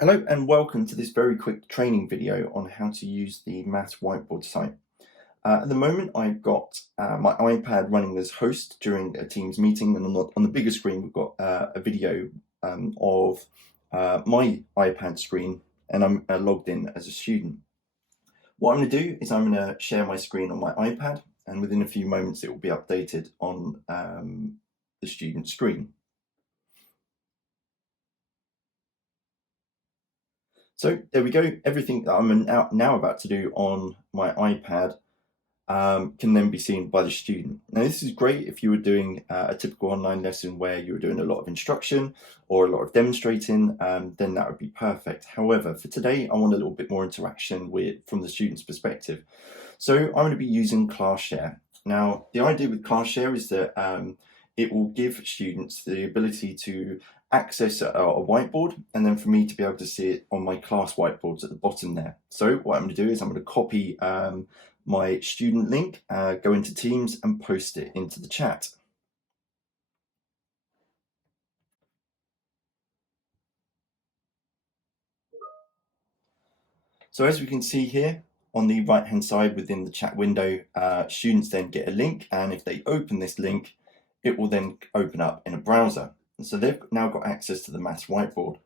Hello and welcome to this very quick training video on how to use the Maths Whiteboard site. At the moment I've got my iPad running as host during a Teams meeting, and on the bigger screen we've got a video of my iPad screen, and I'm logged in as a student. What I'm going to do is I'm going to share my screen on my iPad, and within a few moments it will be updated on the student screen. So there we go. Everything that I'm now about to do on my iPad can then be seen by the student. Now this is great if you were doing a typical online lesson where you were doing a lot of instruction or a lot of demonstrating, then that would be perfect. However, for today, I want a little bit more interaction from the student's perspective. So I'm going to be using ClassShare. Now, the idea with ClassShare is that it will give students the ability to access a whiteboard, and then for me to be able to see it on my class whiteboards at the bottom there. So what I'm going to do is I'm going to copy my student link, go into Teams and post it into the chat. So as we can see here on the right hand side within the chat window, students then get a link, and if they open this link, it will then open up in a browser. And so they've now got access to the Maths Whiteboard.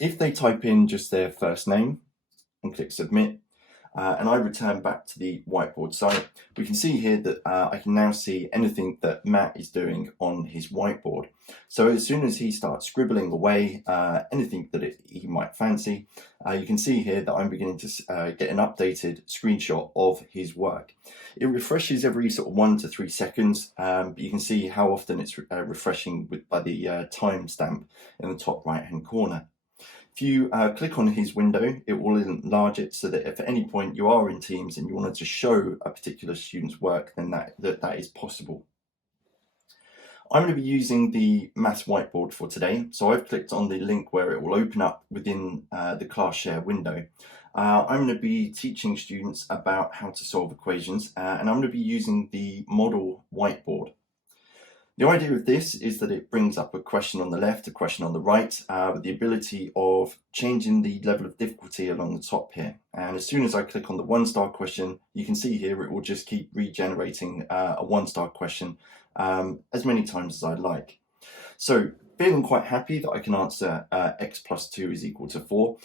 If they type in just their first name and click submit, and I return back to the whiteboard site, we can see here that I can now see anything that Matt is doing on his whiteboard. So as soon as he starts scribbling away anything that he might fancy, you can see here that I'm beginning to get an updated screenshot of his work. It refreshes every sort of 1 to 3 seconds, but you can see how often it's refreshing by the timestamp in the top right hand corner. If you click on his window, it will enlarge it so that if at any point you are in Teams and you wanted to show a particular student's work, then that is possible. I'm going to be using the Maths Whiteboard for today. So I've clicked on the link where it will open up within the ClassShare window. I'm going to be teaching students about how to solve equations, and I'm going to be using the model whiteboard. The idea of this is that it brings up a question on the left, a question on the right, with the ability of changing the level of difficulty along the top here. And as soon as I click on the 1-star question, you can see here it will just keep regenerating a 1-star question as many times as I like. So feeling quite happy that I can answer x plus 2 is equal to 4,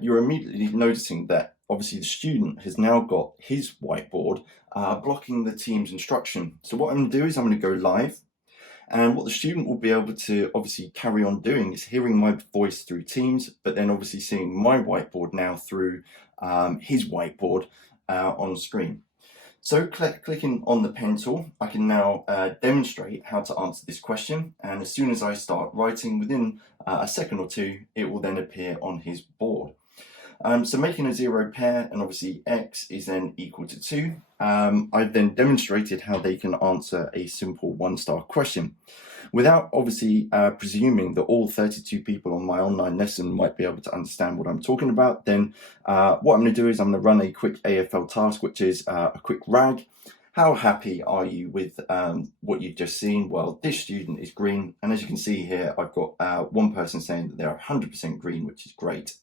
you're immediately noticing that obviously the student has now got his whiteboard blocking the Teams instruction. So what I'm going to do is I'm going to go live. And what the student will be able to obviously carry on doing is hearing my voice through Teams, but then obviously seeing my whiteboard now through his whiteboard on screen. So clicking on the pen tool, I can now demonstrate how to answer this question. And as soon as I start writing, within a second or two, it will then appear on his board. So making a 0 pair, and obviously x is then equal to 2. I've then demonstrated how they can answer a simple 1-star question. Without obviously presuming that all 32 people on my online lesson might be able to understand what I'm talking about, then what I'm going to do is I'm going to run a quick AFL task, which is a quick RAG. How happy are you with what you've just seen? Well, this student is green, and as you can see here, I've got one person saying that they're 100% green, which is great.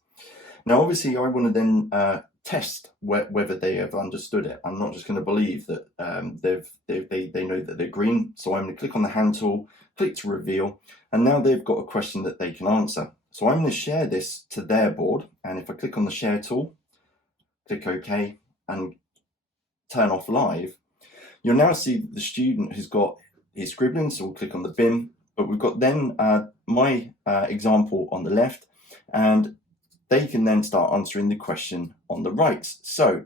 Now, obviously, I want to then test whether they have understood it. I'm not just going to believe that they know that they're green. So I'm going to click on the hand tool, click to reveal, and now they've got a question that they can answer. So I'm going to share this to their board, and if I click on the share tool, click OK, and turn off live, you'll now see that the student has got his scribbling, so we'll click on the bin, but we've got then my example on the left, and they can then start answering the question on the right. So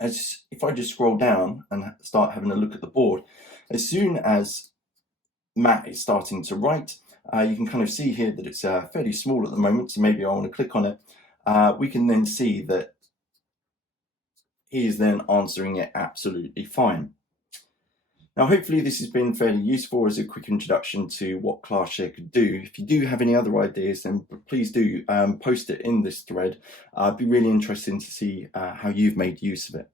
if I just scroll down and start having a look at the board, as soon as Matt is starting to write, you can kind of see here that it's fairly small at the moment, so maybe I want to click on it. We can then see that he is then answering it absolutely fine. Now, hopefully this has been fairly useful as a quick introduction to what ClassShare could do. If you do have any other ideas, then please do post it in this thread. It'd be really interesting to see how you've made use of it.